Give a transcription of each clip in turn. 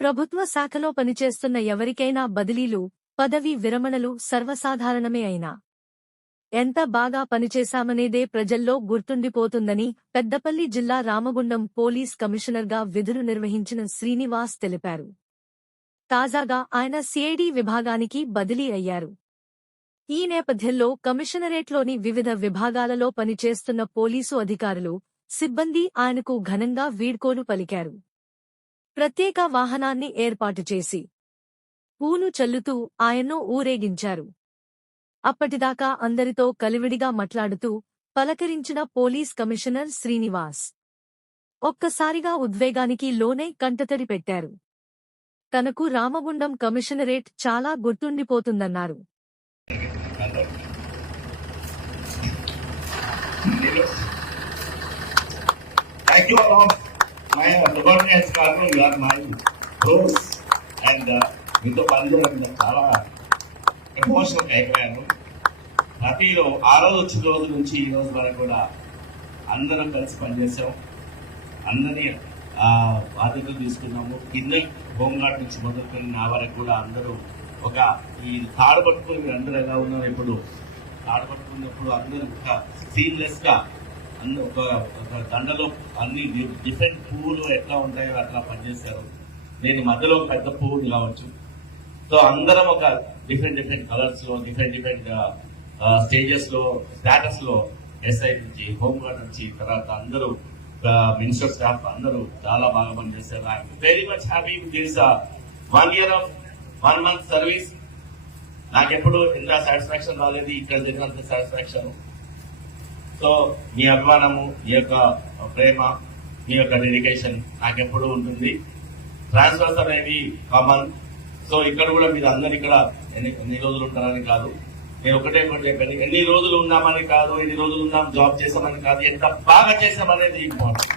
ప్రభుత్వ శాఖలో పనిచేస్తున్న ఎవరికైనా బదిలీలు, పదవీ విరమణలు సర్వసాధారణమే అయినా ఎంత బాగా పనిచేశామనేదే ప్రజల్లో గుర్తుండిపోతుందని పెద్దపల్లి జిల్లా రామగుండం పోలీస్ కమిషనర్గా విధులు నిర్వహించిన శ్రీనివాస్ తెలిపారు. తాజాగా ఆయన సిఐడి విభాగానికి బదిలీ అయ్యారు. ఈ నేపథ్యంలో కమిషనరేట్లోని వివిధ విభాగాలలో పనిచేస్తున్న పోలీసు అధికారులు, సిబ్బంది ఆయనకు ఘనంగా వీడ్కోలు పలికారు. ప్రత్యేక వాహనాన్ని ఏర్పాటు చేసి పూలు చల్లుతూ ఆయన్ను ఊరేగించారు. అప్పటిదాకా అందరితో కలివిడిగా మాట్లాడుతూ పలకరించిన పోలీస్ కమిషనర్ శ్రీనివాస్ ఒక్కసారిగా ఉద్వేగానికి లోనై కంటతడి పెట్టారు. తనకు రామగుండం కమిషనరేట్ చాలా గుర్తుండిపోతుందన్నారు. My subordinates కాదు, you are my close and మీతో పనిచేయడం చాలా ఎమోషనల్ అయిపోయాను. ప్రతి ఆ రోజు వచ్చిన రోజు నుంచి ఈ రోజు వరకు కూడా అందరం కలిసి పనిచేసాం. అందరినీ బాధ్యతలు తీసుకున్నాము. కింద హోంగార్డ్ నుంచి మొదలుకొని నా వరకు కూడా అందరూ ఒక ఈ తాడు పట్టుకుని మీరు అందరూ ఎలా ఉన్నారు, ఇప్పుడు తాడు పట్టుకున్నప్పుడు అందరూ ఒక సీమ్లెస్ గా ఒక దండలో అన్ని డిఫరెంట్ పువ్వులు ఎట్లా ఉంటాయో అట్లా పనిచేశారు. నేను మధ్యలో పెద్ద పువ్వులు కావచ్చు. సో అందరం ఒక డిఫరెంట్ కలర్స్ లో డిఫరెంట్ స్టేజెస్ లో స్టాటస్ లో ఎస్ఐ నుంచి హోంగార్డ్ నుంచి తర్వాత అందరూ మినిస్టర్ స్టాఫ్ అందరూ చాలా బాగా పనిచేశారు. I'm very much happy with this 1 year of 1 month service. నాకెప్పుడు ఎంత సాటిస్ఫాక్షన్ రాలేదు, ఇక్కడ జరిగినంత సాటిస్ఫాక్షన్. సో మీ అభిమానము, మీ యొక్క ప్రేమ, మీ యొక్క డెడికేషన్ నాకెప్పుడు ఉంటుంది. ట్రాన్స్ఫర్స్ అనేవి కామన్. సో ఇక్కడ కూడా మీరు అందరు ఇక్కడ ఎన్ని రోజులు ఉంటారని కాదు, నేను ఒకటే చెప్పాను, ఎన్ని రోజులు ఉన్నామని కాదు, ఎన్ని రోజులు ఉన్నాం జాబ్ చేసామని కాదు, ఎంత బాగా చేసామనేది ఇంపార్టెంట్.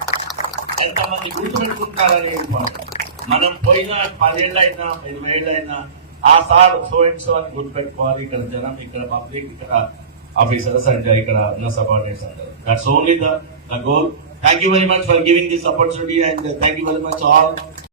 ఎంతమంది గుర్తుపెట్టుకుంటారని ఇంపార్టెంట్. మనం పోయిన 10 ఏళ్ళైనా 20 ఏళ్ళైనా ఆ సార్ సో అండ్ సో అని గుర్తుపెట్టుకోవాలి. ఇక్కడ జనం, ఇక్కడ పబ్లిక్, ఇక్కడ officers and ఇక్కడ ఉన్న subordinates అందరూ. That's only the goal. Thank you very much for giving this opportunity and thank you very much all.